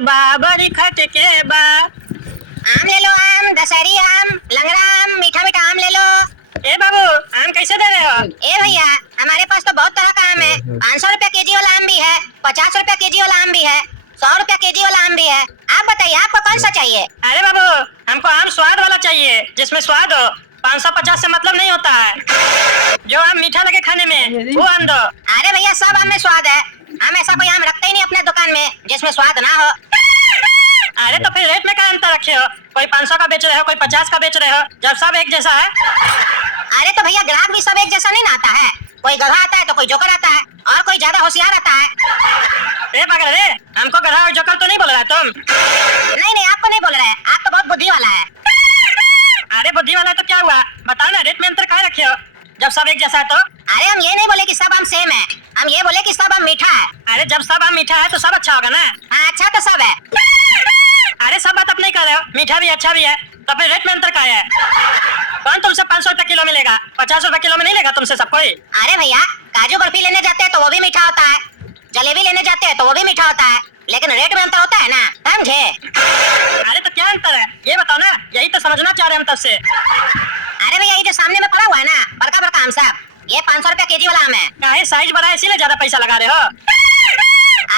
बा बड़ी खटके बा। आम ले लो, आम दशहरी आम, लंगड़ा आम, मीठा मीठा आम ले लो। ए बाबू, आम कैसे दे रहे हो? ए भैया, हमारे पास तो बहुत तरह का आम है। 500 रुपया केजी वाला आम भी है, 50 रुपया केजी वाला आम भी है, 100 रुपया केजी वाला आम भी है। आप बताइए आपको कौन सा चाहिए? अरे बाबू, हमको आम स्वाद वाला चाहिए, जिसमें स्वाद हो। 550 से मतलब नहीं होता है। जो आम मीठा लगे खाने में वो आम दो। अरे भैया, सब आम में स्वाद है। हम ऐसा कोई आम रखते ही नहीं अपने दुकान में जिसमें स्वाद ना हो। अरे तो फिर रेट में क्या अंतर रखे हो? कोई 500 का बेच रहे हो, कोई 50 का बेच रहे हो, जब सब एक जैसा है। अरे तो भैया, ग्राहक भी सब एक जैसा नहीं ना आता है। कोई गधा आता है तो कोई जोकर आता है, और कोई ज्यादा होशियार आता है। रे पागल रे, हमको गधा और जोकर तो नहीं बोल रहा तुम? नहीं नहीं, आपको नहीं बोल रहे हैं, आप तो बहुत बुद्धि वाला है। अरे बुद्धि वाला तो क्या हुआ? बताओ ना, रेट में अंतर क्या रखे हो जब सब एक जैसा है तो? अरे हम ये नहीं बोले कि सब आम सेम है, हम ये बोले कि सब आम मीठा है। अरे जब सब आम मीठा है तो सब अच्छा होगा ना। हाँ, अच्छा तो सब है। अरे सब बात आप नहीं कर रहे हो, मीठा भी अच्छा भी है, तो फिर रेट में अंतर क्या है? कौन तुमसे 500 रुपए किलो मिलेगा? 50 रुपए किलो में नहीं लेगा तुमसे सब कोई। अरे भैया, काजू बर्फी लेने जाते हैं तो वो भी मीठा होता है, जलेबी लेने जाते हैं तो वो भी मीठा होता है, लेकिन रेट में अंतर होता है ना, समझे? अरे तो क्या अंतर है ये बताओ ना, यही तो समझना चाह रहे हैं हम तब से। अरे भैया, ये जो सामने में पड़ा हुआ है ना, बड़का बड़का आम सब, ये 500 रुपया केजी वाला आम है। काहे साइज बड़ा है इसीलिए ज्यादा पैसा लगा रहे हो?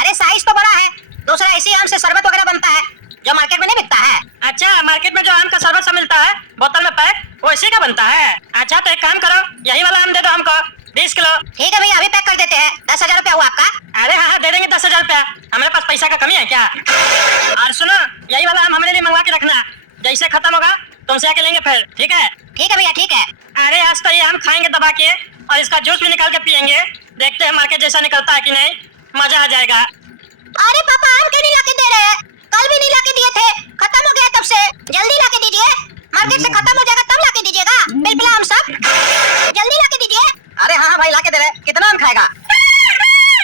अरे साइज तो बड़ा है, दूसरा इसी आम से शरबत वगैरह बनता है जो मार्केट में नहीं बिकता है। अच्छा, मार्केट में जो आम का शरबत सब मिलता है बोतल में पैक, वो इसी का बनता है। अच्छा तो एक काम करो, यही वाला आम दे दो हमको 20 किलो। ठीक है भैया, अभी पैक कर देते हैं। 10,000 रुपया हुआ आपका। अरे हाँ दे देंगे 10,000 रुपया, हमारे पास पैसा का कमी है क्या? और सुनो, यही वाला आम हमारे लिए मंगवा के रखना, जैसे खत्म होगा तुमसे आके लेंगे फिर, ठीक है? ठीक है भैया, ठीक है। अरे आज तो ये आम खाएंगे दबा के, और इसका जूस भी निकाल के पियेंगे, देखते हैं मार्केट जैसा निकलता है कि नहीं, मजा आ जाएगा। अरे पापा, आम क्यों नहीं लाके दे रहे हैं? कल भी नहीं लाके दिए थे, खत्म हो गया तब से। जल्दी लाके दीजिए, मार्केट से खत्म हो जाएगा तब लाके दीजिएगा। बिलबिला आम सब जल्दी लाके दीजिए। अरे हाँ भाई लाके दे रहे, कितना आम खाएगा?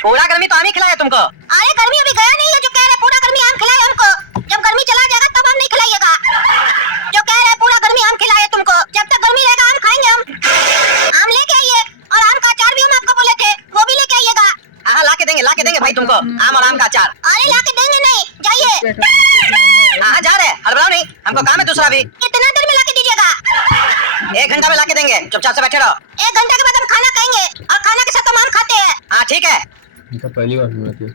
पूरा गर्मी तो आम ही खिलाया तुमको। अरे गर्मी अभी गया नहीं है, जो कह रहे पूरा गर्मी आम खिलाए हमको। जब गर्मी चला जाएगा तब आम नहीं खिलाइएगा। जो कह रहे पूरा गर्मी आम खिलाए तुमको, जब तक गर्मी रहेगा आम खाएंगे हम। आम लेके आइए, और आम का अचार भी हम आपको बोले थे, वो भी लेके आइएगा। हाँ लाके देंगे भाई तुमको आम और आम का अचार। अरे लाके देंगे नहीं, जाइए। हाँ जा रहे, हड़बड़ाओ नहीं, हमको काम है दूसरा भी। कितना देर में लाके दीजिएगा? 1 घंटा में लाके देंगे, चुपचाप से बैठे रहो। 1 घंटे के बाद हम खाना खाएंगे, और खाना के साथ हम आम खाते हैं। हाँ ठीक है। इनका पहली बार हुआ था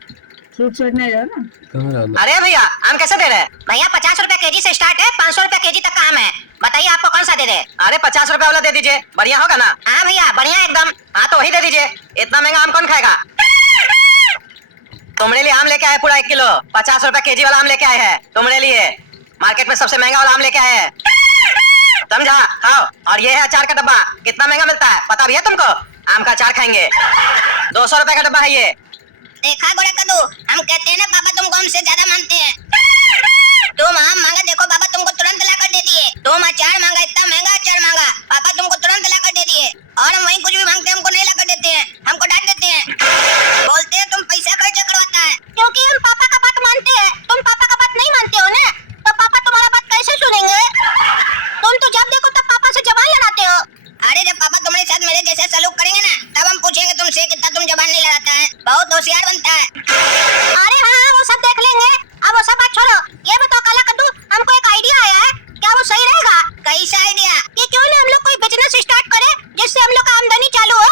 सूट चढ़ने आया ना, कहाँ डाला? अरे भैया, आम कैसे दे रहे? भैया 50 रुपया केजी से स्टार्ट है, 500 रुपया केजी तक का आम है। बताइए आपको कौन सा दे दे? अरे 50 रुपए वाला दे दीजिए, बढ़िया होगा ना? हाँ भैया, बढ़िया एकदम। हाँ तो वही दे दीजिए, इतना महंगा आम कौन खाएगा? तुम्हारे लिए आम लेके आए पूरा 1 किलो, 50 रुपए केजी वाला आम लेके आए हैं तुम्हारे लिए। मार्केट में सबसे महंगा वाला आम लेके आए हैं, समझा? खाओ। और ये है अचार का डब्बा, कितना महंगा मिलता है पता भी है तुमको? आम का अचार खाएंगे, 200 रुपए का डब्बा है ये। देखा गोरा कदू, हम कहते हैं ना पापा तुमको हमसे ज्यादा मानते हैं। तुम आम मांगा, देखो पापा तुमको तुरंत ला कर दे दिए। तुम अचार मांगा, इतना महंगा अचार मांगा, पापा तुमको तुरंत ला कर दे दिए। और हम वहीं कुछ भी मांगते हैं हमको नहीं ला कर देते हैं, हमको डांट देते हैं। बोलते हैं तुम पैसा खर्च करवाता है। क्योंकि हम पापा का बात मानते हैं, तुम पापा का बात नहीं मानते हो ना, तो पापा तुम्हारा बात कैसे सुनेंगे? तुम तो जब देखो तब पापा से जबान लड़ाते हो। अरे जब पापा तुम्हारे साथ मेरे जैसे सलूक करेंगे ना, तब हम पूछेंगे तुमसे कितना तुम जबान नहीं लड़ाता है, बहुत होशियार बनता है। अरे हाँ, वो सब देख लेंगे, अब वो सब बात छोड़ो। ये बताओ काला कद्दू, हमको एक आइडिया आया है, क्या वो सही रहेगा? कैसा आइडिया? कि क्यों ना हम लोग कोई बिजनेस स्टार्ट करें जिससे हम लोग का आमदनी चालू हो,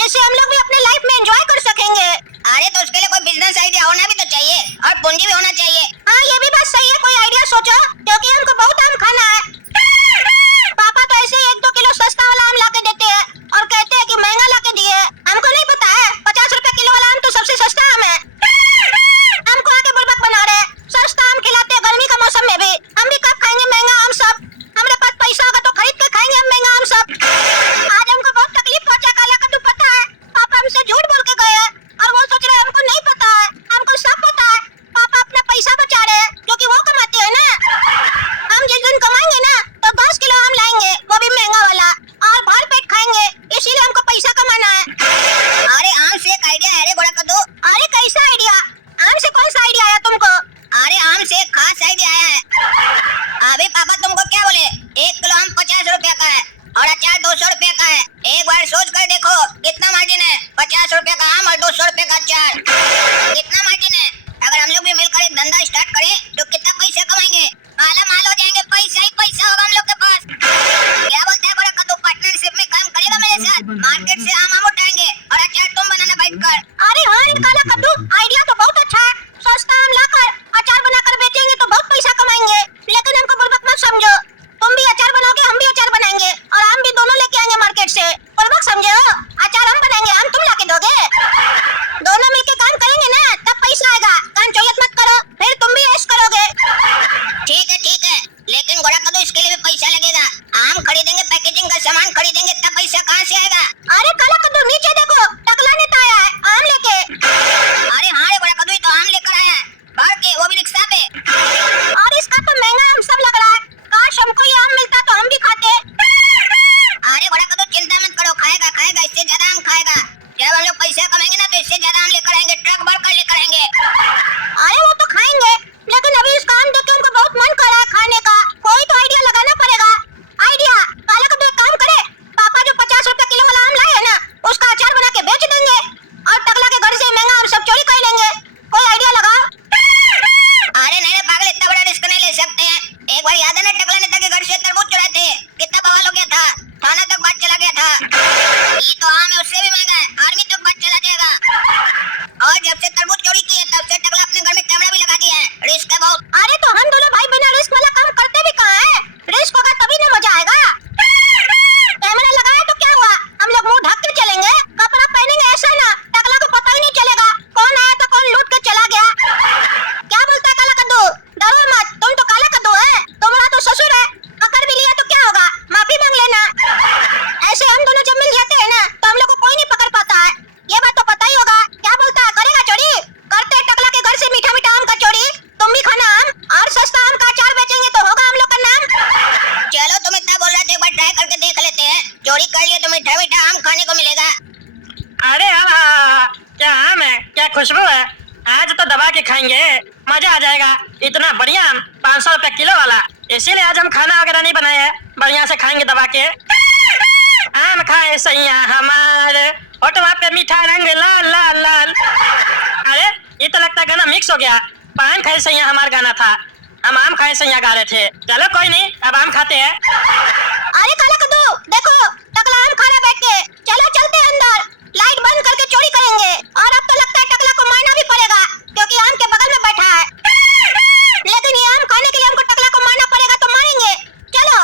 जिससे हम लोग भी अपने लाइफ में एंजॉय कर सकेंगे। अरे तो उसके लिए कोई बिजनेस आइडिया होना भी तो चाहिए, और पूंजी भी होना चाहिए। हाँ ये भी बात सही है, कोई आइडिया सोचो, क्योंकि हमको बहुत आम खाना है। पापा तो ऐसे ही 1-2 किलो सस्ता वाला आम लाके देते हैं, और कहते हैं कि महंगा लाके दिए। हमको नहीं पता है 50 रुपए किलो वाला आम तो सबसे सस्ता आम है। हमको आके बुड़बक बना रहे, सस्ता आम खिलाते हैं गर्मी का मौसम में भी। हम भी कब खाएंगे महंगा आम सब? हमारे पास पैसा होगा तो खरीद के खाएंगे हम महंगा आम सब। आज हमको बहुत तकलीफ पहुंचा काला कद्दू, पता है? पापा हमसे झूठ बोल के गए हैं, और वो सोच रहे हैं हमको नहीं पता है, हमको सब पता है। पापा अपना पैसा धंधा स्टार्ट करें तो कितना पैसा कमाएंगे, माला माल हो जाएंगे, पैसा ही पैसा होगा हम लोग के पास। क्या बोलता है गोरा कद्दू, पार्टनरशिप में काम करेगा मेरे साथ? मार्केट से आम उठाएंगे और अचार तुम बनाना बैठकर। अरे हाँ काला कद्दू, आइडिया तो बहुत अच्छा है। सस्ता आम लाकर अचार बनाकर बेचेंगे तो बहुत पैसा कमाएंगे, लेकिन हमको बुर्बक मत समझो। तुम भी अचार बनाओगे, हम भी अचार बनाएंगे और आम भी दोनों लेके आएंगे मार्केट से। बुर्बक समझे हो? अचार हम बनाएंगे, आम तुम लाके दोगे। दोनों मिलके काम करेंगे ना, तब पैसा आएगा। कान चोयत मत करो, फिर तुम भी ऐश करोगे। ठीक है, लेकिन गोरा कद्दू इसके लिए भी पैसा लगेगा। आम खरीदेंगे, पैकेजिंग का सामान खरीदेंगे, तब पैसा कहाँ से आएगा? अरे काला कद्दू नीचे देखो, टकला नेता आया है आम लेके। अरे हाँ रे गोरा कद्दू, तो आम लेकर आया है बाहर के, वो भी रिक्शा पे। और इसका तो महंगा आम सब लग रहा है। काश हमको ये आम मिलता तो हम भी खाते। अरे गोरा कद्दू चिंता मत करो, खाएगा, इससे ज्यादा आम खाएगा। जब हम लोग पैसा कमाएंगे ना तो इससे ज्यादा आम लेकर आएंगे, ट्रक भर कर लेकर आएंगे। अरे वो तो खाएंगे, लेकिन अभी इसका आम देख के उनको बहुत मन कर रहा है खाने का। कोई तो आइडिया लगाना पड़ेगा। आइडिया काला कद्दू एक काम करे, पापा जो 50 रुपए किलो वाला आम लाए है ना, उसका अचार बना के बेच देंगे और टकला के घर से महंगा आम सब चोरी कर लेंगे। कोई आइडिया लगाओ। अरे नहीं पागल, इतना बड़ा रिस्क नहीं ले सकते हैं। एक बार याद है ना, टकला नेता के घर से तरबूज चुराए थे, कितना बवाल हो गया था, थाना तक बात चला गया था। ये तो आम है, उससे भी महंगा है, आर्मी तक बात चला जाएगा। और जब से तरबूज चोरी की है तब से टकला अपने घर में कैमरा भी लगा दिया है। रिस्क है बहुत। अरे तो हम दोनों भाई बिना रिस्क वाला काम करते भी कहाँ है? रिस्क होगा तभी ना मजा आएगा। कैमरा लगाया तो क्या हुआ, हम लोग मुंह ढक कर चलेंगे, कपड़ा पहनेंगे ऐसा ना टकला को पता ही नहीं चलेगा कौन आया तो कौन लूट कर चला गया। क्या बोलता है काला कद्दू? डरो मत, तुम तो काला कद्दू है, तुम्हारा तो ससुर है। पकड़ भी लिया तो क्या होगा, माफी मांग लेना। ऐसे हम दोनों जब मिल जाते हैं ना तो हम लोग को कोई नहीं पकड़ पाता है, ये बात तो पता ही होगा। क्या बोलता है, करेगा चोरी? करते टकला के घर से मीठा मीठा आम का चोरी, तुम भी खाना आम और सस्ता आम का अचार बेचेंगे तो होगा हम लोग का नाम। चलो तुम इतना बोल रहे थे, एक बार ट्राई करके देख लेते हैं। चोरी कर लिए तो मीठा मीठा आम खाने को मिलेगा। अरे हाँ, क्या आम है, क्या खुशबू है। आज तो दबा के खाएंगे, मजा आ जाएगा। इतना बढ़िया आम 500 रुपए किलो वाला, इसीलिए आज हम खाना वगैरह नहीं बनाए हैं, बढ़िया से खाएंगे दबा के। आम खाए सैया हमारे, होठवा पे मीठा रंग लाल लाल लाल। अरे ये तो लगता है गाना मिक्स हो गया। पान खाए सैया हमारा गाना था, हम आम खाए सैया गा रहे थे। चलो कोई नहीं, अब आम खाते हैं। अरे काला कद्दू देखो, टकला आम खा रहा बैठ के। चलो चलते हैं अंदर, लाइट बंद करके चोरी करेंगे। और अब तो लगता है टकला को मारना भी पड़ेगा, क्योंकि आम के बगल में बैठा है। लेकिन ये आम खाने के लिए हमको टकला को मारना पड़ेगा, तो मारेंगे। चलो।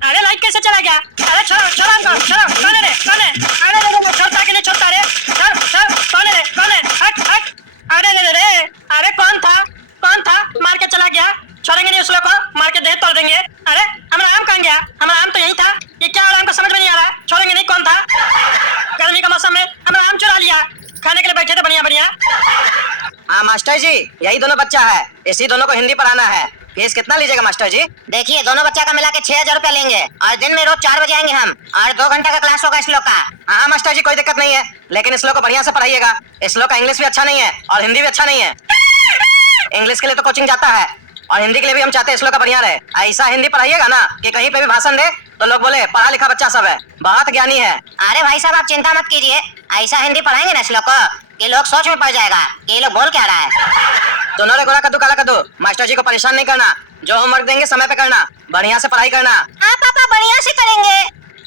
अरे लाइट कैसे चला गया? अरे छोड़ हमको, छोड़ो, कौन है रे, कौन है? अरे रे छोड़ता कि नहीं छोड़ता रे? छोड़, कौन है रे, कौन है? हट। अरे रे, अरे कौन था, मार के चला गया। छोड़ेंगे नहीं उस लोग को, मार के देह तोड़ देंगे। अरे हमारा आम कहाँ गया? हमारा आम तो यही था, ये क्या हो रहा है हमको समझ में नहीं आ रहा है। छोड़ेंगे नहीं, कौन था? गर्मी का मौसम में हमारा आम चुरा लिया, खाने के लिए बैठे थे बढ़िया। हाँ मास्टर जी, यही दोनों बच्चा है, इसी दोनों को हिंदी पढ़ाना है। फीस कितना लीजिएगा मास्टर जी? देखिए दोनों बच्चा का मिला के 6000 रुपया लेंगे और दिन में रोज 4 बजे आएंगे हम, और 2 घंटे का क्लास होगा इस लोग का। हाँ मास्टर जी कोई दिक्कत नहीं है, लेकिन इस लोग को बढ़िया से पढ़ाइएगा। इस लोग का इंग्लिश भी अच्छा नहीं है और हिंदी भी अच्छा नहीं है। इंग्लिश के लिए तो कोचिंग जाता है और हिंदी के लिए भी हम चाहते हैं इस लोग का बढ़िया रहे। ऐसा हिंदी पढ़ाइएगा ना कि कहीं पे भी भाषण दे तो लोग बोले पढ़ा लिखा बच्चा सब है, बहुत ज्ञानी है। अरे भाई साहब आप चिंता मत कीजिए, ऐसा हिंदी पढ़ाएंगे ना इस लोग को कि लोग सोच में पड़ जाएगा कि ये लोग बोल क्या रहा है। दोनों रे गोरा कद्दू काला कद्दू, मास्टर जी को परेशान नहीं करना, जो होमवर्क देंगे समय पे करना, बढ़िया से पढ़ाई करना। हाँ पापा बढ़िया से करेंगे।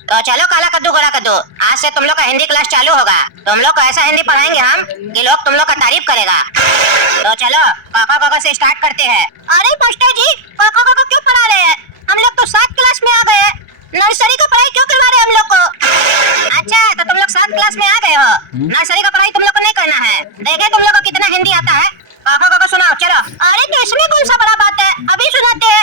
तो चलो काला कद्दू गोरा कद्दू, आज से तुम लोग का हिंदी क्लास चालू होगा। तुम लोग को ऐसा हिंदी पढ़ाएंगे हम कि लोग तुम लोग का तारीफ करेगा। तो चलो काका काका से स्टार्ट करते हैं। अरे मास्टर जी काका काका क्यों पढ़ा रहे हैं? हम लोग तो 7 क्लास में आ गए, नर्सरी का पढ़ाई क्यों करवा रहे हैं हम लोग को? अच्छा तो तुम लोग 7 क्लास में आ गए हो, नर्सरी का पढ़ाई तुम लोग को नहीं करना है। देखे तुम लोग को कितना हिंदी आता है। काका काका सुनाओ चलो। अरे तो इसमें कौन सा बड़ा बात है, अभी सुनाते हैं।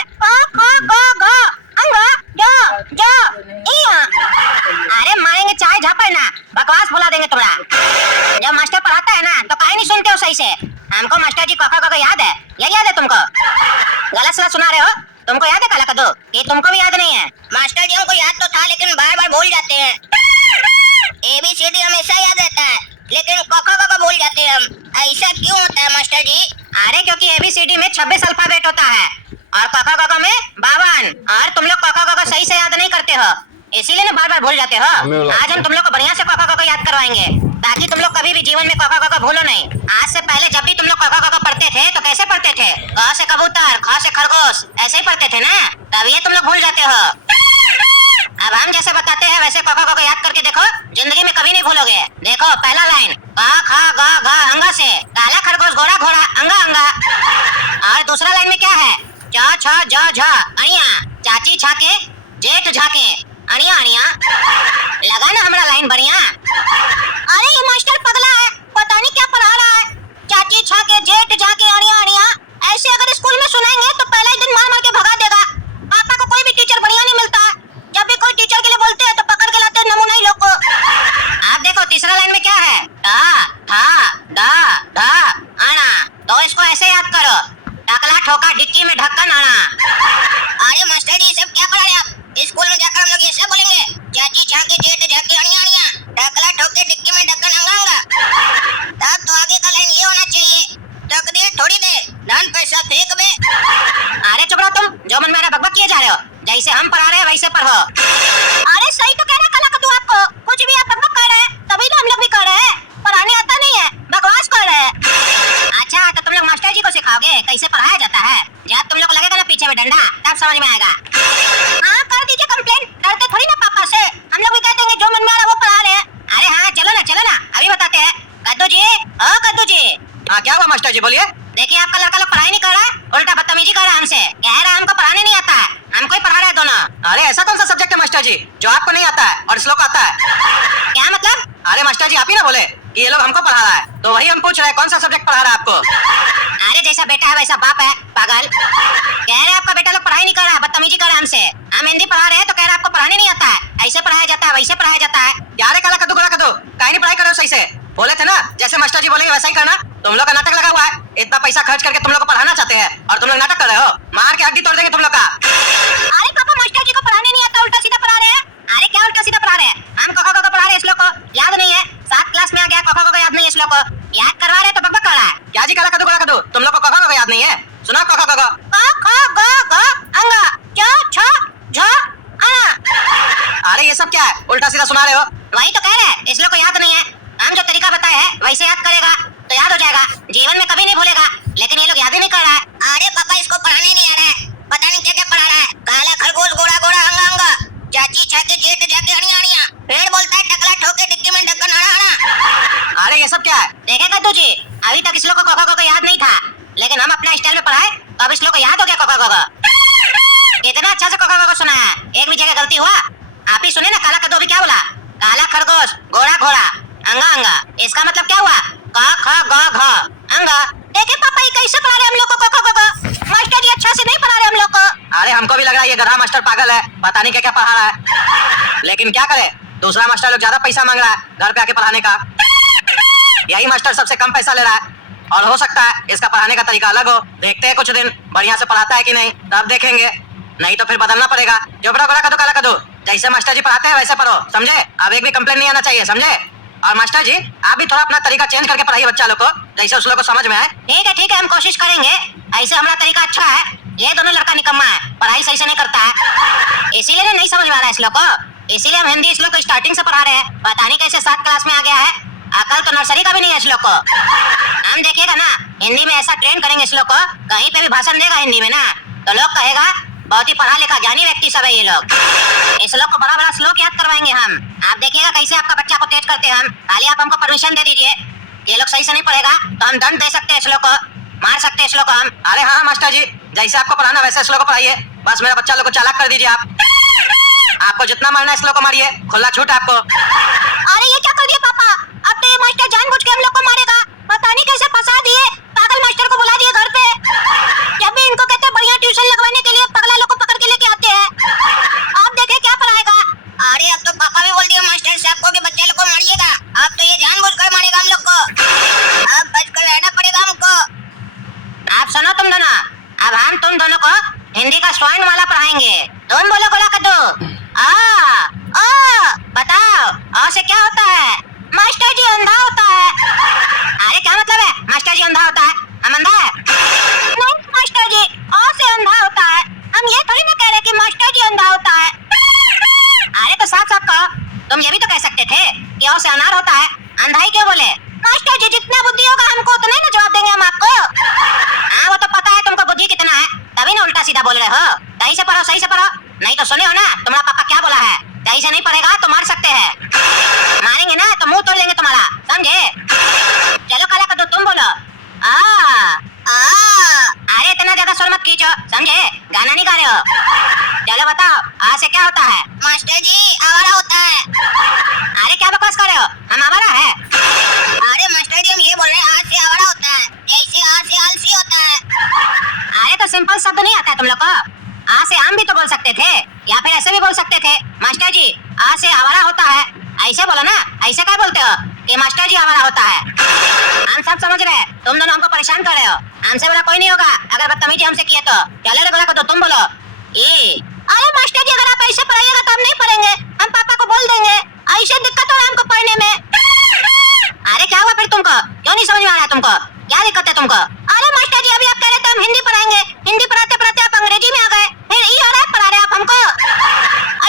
अरे मारेंगे चाय झापर ना, बकवास बुला देंगे तुम्हारा। जब मास्टर पढ़ाता है ना तो काहे नहीं सुनते हो सही से? हमको मास्टर जी काका काका याद है, यही याद है तुमको? गलत सलत सुना रहे हो। तुमको याद है काला कद्दू? ये तुमको भी याद नहीं है? मास्टर जी हमको याद तो था, लेकिन बार बार भूल जाते हैं। ABCD हमेशा याद रहता है, लेकिन काका काका भूल जाते हैं हम। ऐसा क्यों होता है मास्टर जी? अरे क्योंकि ABCD में 26 अल्फाबेट होता है और काका काका में 52, और तुम लोग काका काका सही से याद नहीं करते हो, इसीलिए ना बार बार भूल जाते हो। आज हम तुम लोग को बढ़िया से काका काका याद करवाएंगे, ताकि तुम लोग कभी भी जीवन में काका काका भूलो नहीं। आज से पहले जब भी तुम लोग काका काका पढ़ते थे कबूतर, ख से खरगोश, ऐसे ही पढ़ते थे ना, तब ये तुम लोग भूल जाते हो। अब हम जैसे बताते हैं वैसे क ख ग याद करके देखो, जिंदगी में कभी नहीं भूलोगे। देखो पहला लाइन क ख ग घ अंगा से, काला खरगोश घोड़ा घोड़ा अंगा अंगा। और दूसरा लाइन में क्या है, च छ ज झ अणिया, चाची छाके जेठ झाके अणिया अणिया। लगा ना हमारा लाइन बढ़िया। अरे ये मास्टर पगला है, पता नहीं क्या पढ़ा रहा है। चाची छाके जेठ झाके अणिया अणिया, ऐसे अगर स्कूल में सुनाएंगे तो पहला ही दिन मार मार के भगा देगा। पापा को कोई भी टीचर बढ़िया नहीं मिलता, जब भी कोई टीचर के लिए बोलते हैं तो पकड़ के लाते हैं नमूना ही लोग को। आप देखो तीसरा लाइन में क्या है, टा ठा डा ढा आना, तो इसको ऐसे याद करो, टकला ठोका डिक्की में ढक्कन आना। अरे मास्टर जी सब क्या पढ़ा रहे हैं आप? स्कूल में जाकर हम लोग ये सब बोलेंगे, चाची छाके जेठ झाके अणिया अणिया, टकला ठोके डिक्की में ढक्कन अंगा अंगा। तब तो आगे का लाइन ये होना चाहिए, तकदीर थोड़ी दे धन पैसा फेंक बे। अरे चुप रहो तुम, जो मन में आ रहा बकबक किए जा रहे हो, जैसे हम पढ़ा रहे हैं वैसे पढ़ो। अरे सही तो कह रहा काला कद्दू, आपको कुछ भी आप बकबक कर रहे हैं, तभी तो हम लोग भी कर रहे हैं। पढ़ाने आता नहीं है, बकवास कर रहे हैं। अच्छा तो तुम लोग मास्टर जी को सिखाओगे कैसे पढ़ाया जाता है? जब तुम लोग को लगेगा ना पीछे में डंडा, तब समझ में आएगा। हाँ कर दीजिए कंप्लेंट, डरते थोड़ी ना पापा से, हम लोग भी कह देंगे जो मन में आ रहा वो पढ़ा रहे हैं। अरे हाँ चलो ना अभी बताते हैं। कद्दू जी, ओ कद्दू जी। हाँ क्या हुआ मास्टर जी, बोलिए। देखिए आपका लड़का लोग पढ़ाई नहीं कर रहा है, उल्टा बदतमीजी कर रहा है हमसे, कह रहा है हमको पढ़ाने नहीं आता है, हमको ही पढ़ा रहा है दोनों। अरे ऐसा कौन सा सब्जेक्ट है मास्टर जी जो आपको नहीं आता है और इस लोग को आता है? क्या मतलब? अरे मास्टर जी आप ही ना बोले कि ये लोग हमको पढ़ा रहा है, तो वही हम पूछ रहे हैं कौन सा सब्जेक्ट पढ़ा रहा है आपको? अरे जैसा बेटा है वैसा बाप है, पागल। कह रहे हैं आपका बेटा लोग पढ़ाई नहीं कर रहा है, बदतमीजी कर रहा है हमसे। हम हिंदी पढ़ा रहे हैं तो कह रहे हैं आपको पढ़ाने नहीं आता है, ऐसे पढ़ाया जाता है वैसे पढ़ाया जाता है। यार काला कद्दू गोला कद्दू, काहे नहीं पढ़ाई कर रहे हो सही से? बोले थे ना जैसे मास्टर जी बोलेंगे वैसा ही करना। तुम लोग का नाटक लगा हुआ है, इतना पैसा खर्च करके तुम लोग को पढ़ाना चाहते हैं और तुम लोग नाटक कर रहे हो, मार के हड्डी तोड़ देंगे तुम लोग का। अरे पापा मास्टर जी को पढ़ाने नहीं आता, उल्टा सीधा पढ़ा रहे हैं। अरे क्या उल्टा सीधा पढ़ा रहे हैं? हम क ख ग पढ़ा रहे हैं, इस लोग को याद नहीं है, 7 क्लास में आ गया, क ख ग याद नहीं है, इस लोग को याद करवा रहे हैं तो बकबक कर रहा है। क्या जी काला कद्दू गोला कद्दू, तुम लोग को क ख ग याद नहीं है? सुना क ख ग अंगा च छ झ अना। अरे ये सब क्या है, उल्टा सीधा सुना रहे हो? वही तो कह रहे हैं, इस लोग को याद नहीं है। हम जो तरीका बताए हैं वैसे याद करेगा तो याद हो जाएगा, जीवन में कभी नहीं भूलेगा, लेकिन ये लोग याद ही नहीं कर रहा है। अरे पापा इसको पढ़ाने नहीं आ रहा है, पता नहीं क्या क्या पढ़ा रहा है। काला खरगोश घोड़ा घोड़ा अंगा अंगा, चाची छाके जेठ झाके अणिया अणिया, फिर बोलता है टकला ठोके डिक्की में ढक्कन आना आना। अरे ये सब क्या है? देखे कद्दू जी, अभी तक इस लोग को क ख ग याद नहीं था, लेकिन हम अपना स्टाइल में पढ़ाए तो अब इस लोग को याद हो गया क ख ग। कितना अच्छा से क ख ग सुना है, एक भी जगह गलती हुआ? आप ही सुने ना काला कद्दू अभी क्या बोला, काला खरगोश घोड़ा घोड़ा अंगा अंगा, इसका मतलब क्या हुआ, क ख ग घ अंगा। देखे पापा ये कैसे पढ़ा रहे हम लोग को क ख ग, मास्टर जी अच्छा से नहीं पढ़ा रहे हम लोग को। अरे हमको भी लग रहा है ये गधा मास्टर पागल है, पता नहीं क्या क्या पढ़ा रहा है, लेकिन क्या करे, दूसरा मास्टर लोग ज्यादा पैसा मांग रहा है घर पे आके पढ़ाने का, यही मास्टर सबसे कम पैसा ले रहा है, और हो सकता है इसका पढ़ाने का तरीका अलग हो। देखते हैं कुछ दिन बढ़िया से पढ़ाता है कि नहीं, तब देखेंगे, नहीं तो फिर बदलना पड़ेगा। जो बड़ा बड़ा कदो काला कदो, जैसे मास्टर जी पढ़ाते हैं वैसे पढ़ो, समझे? अब एक भी कंप्लेन नहीं आना चाहिए, समझे? और मास्टर जी आप भी थोड़ा अपना तरीका चेंज करके पढ़ाइए बच्चा लोग को, जैसे उस लोग को समझ में आए। ठीक है हम कोशिश करेंगे, ऐसे हमारा तरीका अच्छा है। ये दोनों लड़का निकम्मा है, पढ़ाई सही से नहीं करता है, इसीलिए नहीं समझ में आ रहा है इस लोग को, इसीलिए हम हिंदी इस लोग को स्टार्टिंग से पढ़ा रहे हैं। पता नहीं कैसे 7 क्लास में आ गया है, अकल तो नर्सरी का भी नहीं है इस लोग को। हम देखिएगा ना हिंदी में ऐसा ट्रेन करेंगे इस लोग को, कहीं पे भी भाषण देगा हिंदी में ना तो लोग कहेगा बहुत ही पढ़ा लिखा ज्ञानी व्यक्ति सब है ये लोग। इस लोग को बड़ा बड़ा श्लोक याद करवाएंगे हम, आप देखिएगा कैसे आपका बच्चा को तेज करते हैं हम। खाली आप हमको परमिशन दे दीजिए, ये लोग सही से नहीं पढ़ेगा तो हम दंड दे सकते हैं इस लोग को, मार सकते हैं इस लोग को हम। अरे हाँ मास्टर जी, जैसे आपको पढ़ाना वैसे इस लोग को पढ़ाइए, बस मेरा बच्चा लोग को चालाक कर दीजिए आप। आपको जितना मारना है इस लोग को मारिए, खुला छूट आपको। अरे ये क्या कर दिया पापा, अब तो ये मास्टर जानबूझ के हम लोग को मारेगा, पता नहीं कैसे फंसा दिए, पागल मास्टर को बुला दिए घर पे। जब भी इनको कहते बढ़िया ट्यूशन लगवाने के लिए पगला लोग को पकड़ के लेके आते हैं, आप देखे क्या पढ़ाएगा। अरे अब तो पापा भी बोल दिया मास्टर साहब को कि बच्चे लोग को मारिएगा, अब तो ये जानबूझ कर मारेगा हम लोग को, अब बच कर रहना पड़ेगा हमको। आप सुनो तुम दोनों, अब हम तुम दोनों को हिंदी का स्वर्ण माला पढ़ाएंगे। तुम बोलो गोला कद्दू, बताओ आ से क्या होता है? मास्टर जी अंधा होता है। अरे क्या मतलब है मास्टर जी अंधा होता है, हम अंधा है? नहीं मास्टर जी आ से अंधा होता है, हम ये थोड़ी ना कह रहे कि मास्टर जी अंधा होता है। अरे तो साथ साथ कहो, तुम ये भी तो कह सकते थे कि आ से अनार होता है, अंधाई क्यों बोले? मास्टर जी जितना बुद्धि होगा हमको उतना ही ना जवाब देंगे हम आपको। हाँ वो तो पता है तुमको बुद्धि कितना खींचो, समझे? गाना नहीं गा रहे हो। चलो बताओ, आ से क्या होता है? मास्टर जी आवारा होता है। अरे क्या बकवास कर रहे हो? हम आवारा है? अरे मास्टर जी हम ये बोल रहे हैं, आ से आवारा होता है, जैसे आ से आलसी होता है। अरे तो सिंपल शब्द नहीं आता है तुम लोग को? आ से आम भी तो बोल सकते थे, या फिर ऐसे भी बोल सकते थे। मास्टर जी आ से आवारा होता है, ऐसे बोलो ना। ऐसे क्या बोलते हो कि मास्टर जी आवारा होता है? हम सब समझ रहे हैं, तुम दोनों हमको परेशान कर रहे हो। हमसे बड़ा कोई नहीं होगा अगर बदतमीजी हमसे किए तो। चले रे बड़ा, तो तुम बोलो। अरे मास्टर जी अगर आप ऐसे पढ़ाइएगा तो हम नहीं पढ़ेंगे, हम पापा को बोल देंगे। ऐसे दिक्कत हो रहा है हमको पढ़ने में। अरे क्या हुआ फिर तुमको? क्यों नहीं समझ में आ रहा तुमको? क्या दिक्कत है तुमको? अरे मास्टर जी अभी आप कह रहे थे हम हिंदी पढ़ाएंगे, हिंदी पढ़ाते पढ़ाते आप अंग्रेजी में आ गए, फिर ई आ रहा है पढ़ा रहे आप हमको।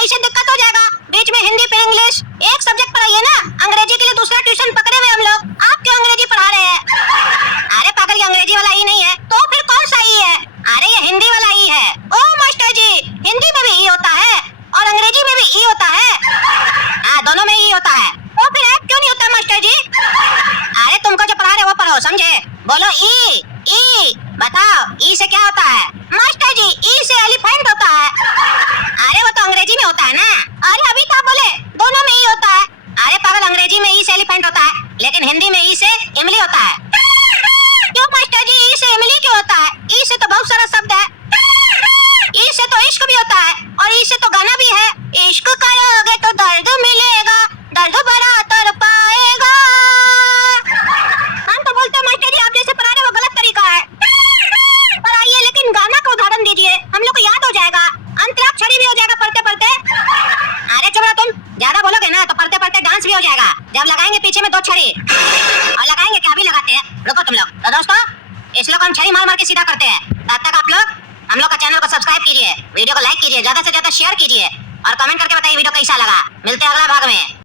ऐसे दिक्कत हो जाएगा, बीच में हिंदी फिर इंग्लिश। एक सब्जेक्ट पढ़ाइए ना, अंग्रेजी के लिए दूसरा ट्यूशन पकड़े हुए हम लोग। आप क्यों अंग्रेजी पढ़ा रहे हैं? अरे पागल, ये अंग्रेजी वाला ई नहीं है तो फिर कौन सा ई है? अरे ये हिंदी वाला ई है। ओ मास्टर जी हिंदी में भी ई होता है और अंग्रेजी में भी ई होता है। हाँ दोनों में ई होता है। तो फिर ऐप क्यों नहीं होता मास्टर जी? अरे तुमको जो पढ़ा रहे वो पढ़ो, समझे? बोलो ई। ई बताओ, ई से क्या होता है? मास्टर जी ई से एलिफेंट होता है। अरे वो तो अंग्रेजी में होता है ना। अरे अभी तो आप बोले दोनों में ई होता है। अरे पागल, अंग्रेजी में ई से एलिफेंट होता है, लेकिन हिंदी में ई से इमली होता है। क्यों मास्टर जी ई से इमली क्यों होता है? ई से तो बहुत सारा शब्द है। ई से तो इश्क भी होता है और ई से तो गाना भी है। इश्क करोगे तो दर्द मिलेगा, दर्द बड़ा तर पाएगा। हम तो बोलते हैं मास्टर जी आप जैसे पढ़ा रहे वो गलत तरीका है। पढ़ाइए लेकिन गाना का उदाहरण दीजिए, हम लोग को याद हो जाएगा, अंतराक्षरी भी हो जाएगा पढ़ते पढ़ते। अरे चुप रहो तुम, ज्यादा बोलोगे ना तो पढ़ते पढ़ते डांस भी हो जाएगा। जब लगाएंगे पीछे में 2 छड़ी और लगाएंगे क्या भी लगाते हैं। रुको तुम लोग। तो दोस्तों इस लोग हम छड़ी मार मार के सीधा करते हैं। तब तक आप लोग हम लोग का चैनल को सब्सक्राइब कीजिए, वीडियो को लाइक कीजिए, ज्यादा से ज्यादा शेयर कीजिए और कमेंट करके बताइए वीडियो कैसा लगा। मिलते हैं अगला भाग में।